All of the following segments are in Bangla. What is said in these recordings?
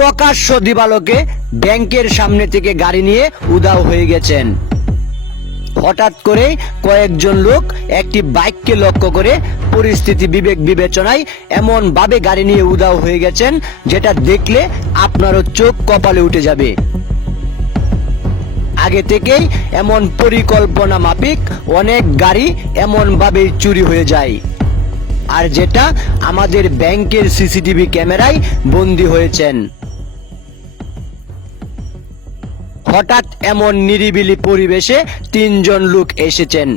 প্রকাশ্য দিবালোকে ব্যাংকের সামনে থেকে গাড়ি নিয়ে উধাও হয়ে গেছেন। হঠাৎ করে কয়েকজন লোক একটি বাইককে লক্ষ্য করে পরিস্থিতি বিবেক বিবেচনায় এমন ভাবে গাড়ি নিয়ে উধাও হয়ে গেছেন, যেটা দেখলে আপনারও চোখ কপালে উঠে যাবে। আগে থেকেই এমন পরিকল্পনা মাফিক অনেক গাড়ি এমন ভাবে চুরি হয়ে যায়, আর যেটা আমাদের ব্যাংকের সিসিটিভি ক্যামেরায় বন্দী হয়েছেন। হঠাৎ এমন নিরিবিলি পরিবেশে তিনজন লোক এসেছেন।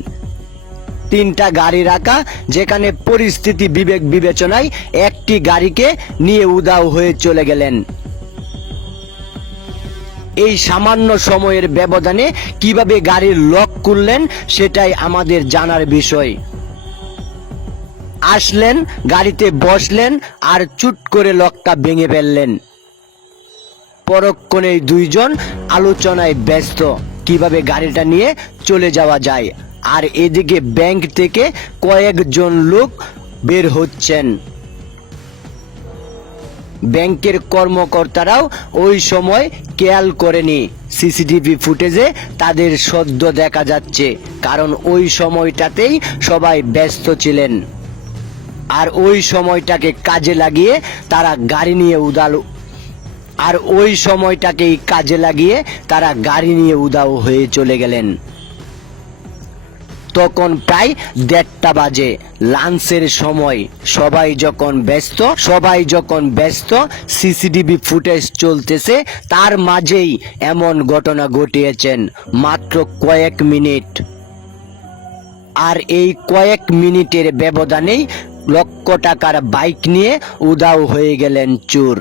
তিনটা গাড়ি রাখা, যেখানে পরিস্থিতি বিবেক বিবেচনায় একটি গাড়িকে নিয়ে উধাও হয়ে চলে গেলেন। এই সামান্য সময়ের ব্যবধানে কিভাবে গাড়ির লক খুললেন সেটাই আমাদের জানার বিষয়। আসলেন, গাড়িতে বসলেন, আর চুট করে লকটা ভেঙে ফেললেন। পরক্ষণেই দুইজন আলোচনায় ব্যস্ত কিভাবে গাড়িটা নিয়ে চলে যাওয়া যায়, আর এদিকে ব্যাংক থেকে কয়েকজন লোক বের হচ্ছেন। ব্যাংকের কর্মকর্তারাও ওই সময় খেয়াল করেনি। সিসিটিভি ফুটেজে তাদের সদ্য দেখা যাচ্ছে, কারণ ওই সময়টাতেই সবাই ব্যস্ত ছিলেন। আর ওই সময়টাকে কাজে লাগিয়ে তারা গাড়ি নিয়ে উধাও হয়ে চলে গেলেন। তখন প্রায় 1:30 বাজে, লাঞ্চের সময়। সবাই যখন ব্যস্ত সিসিটিভি ফুটেজ চলতেছে, তার মাঝেই এমন ঘটনা ঘটিয়েছেন মাত্র কয়েক মিনিট। আর এই কয়েক মিনিটের ব্যবধানেই লক্ষ টাকার বাইক নিয়ে উধাও হয়ে গেলেন চোর।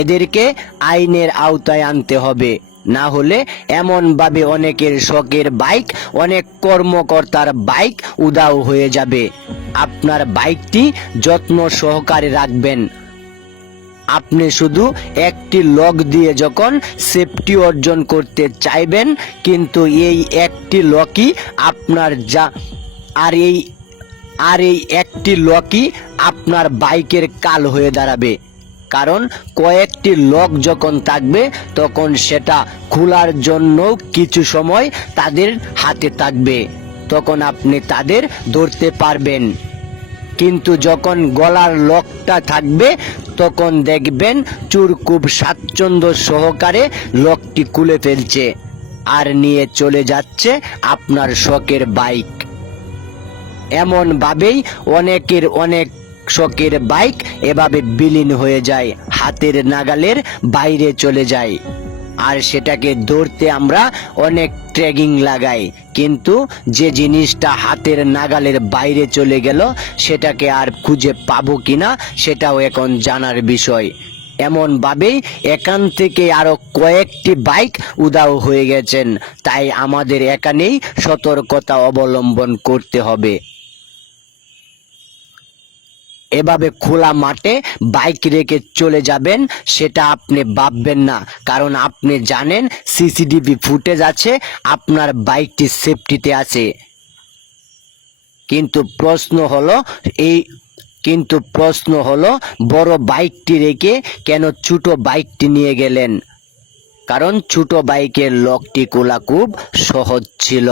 এদেরকে আইনের আওতায় আনতে হবে, না হলে এমন ভাবে অনেকের শখের বাইক, অনেক কর্মকর্তার বাইক উধাও হয়ে যাবে। আপনার বাইকটি যত্ন সহকারে রাখবেন। আপনি শুধু একটি লক দিয়ে যখন সেফটি অর্জন করতে চাইবেন, কিন্তু এই একটি লকই আপনার বাইকের কাল হয়ে দাঁড়াবে। কারণ কয়েকটি লক যখন থাকবে, তখন সেটা খোলার জন্য কিছু সময় তাদের হাতে থাকবে, তখন আপনি তাদের ধরতে পারবেন। কিন্তু যখন গলার লকটা থাকবে, তখন দেখবেন চোর খুব স্বাচ্ছন্দ্য সহকারে লকটি খুলে ফেলছে আর নিয়ে চলে যাচ্ছে আপনার শখের বাইক। এমন ভাবেই অনেকের অনেক শখের বাইক এভাবে বিলীন হয়ে যায়, হাতের নাগালের বাইরে চলে যায়। আর সেটাকে ধরতে আমরা অনেক ট্র্যাকিং লাগাই, কিন্তু যে জিনিসটা হাতের নাগালের বাইরে চলে গেল, সেটাকে আর খুঁজে পাবো কিনা সেটাও এখন জানার বিষয়। এমন ভাবেই এখান থেকে আরো কয়েকটি বাইক উধাও হয়ে গেছেন। তাই আমাদের এখানেই সতর্কতা অবলম্বন করতে হবে। এভাবে খোলা মাঠে বাইক রেখে চলে যাবেন, সেটা আপনি ভাববেন না, কারণ আপনি জানেন সিসিটিভি ফুটেজ আছে, আপনার বাইকটি সেফটিতে আছে। কিন্তু প্রশ্ন হলো বড় বাইকটি রেখে কেন ছোট বাইকটি নিয়ে গেলেন? কারণ ছোট বাইকের লকটি খোলা খুব সহজ ছিল।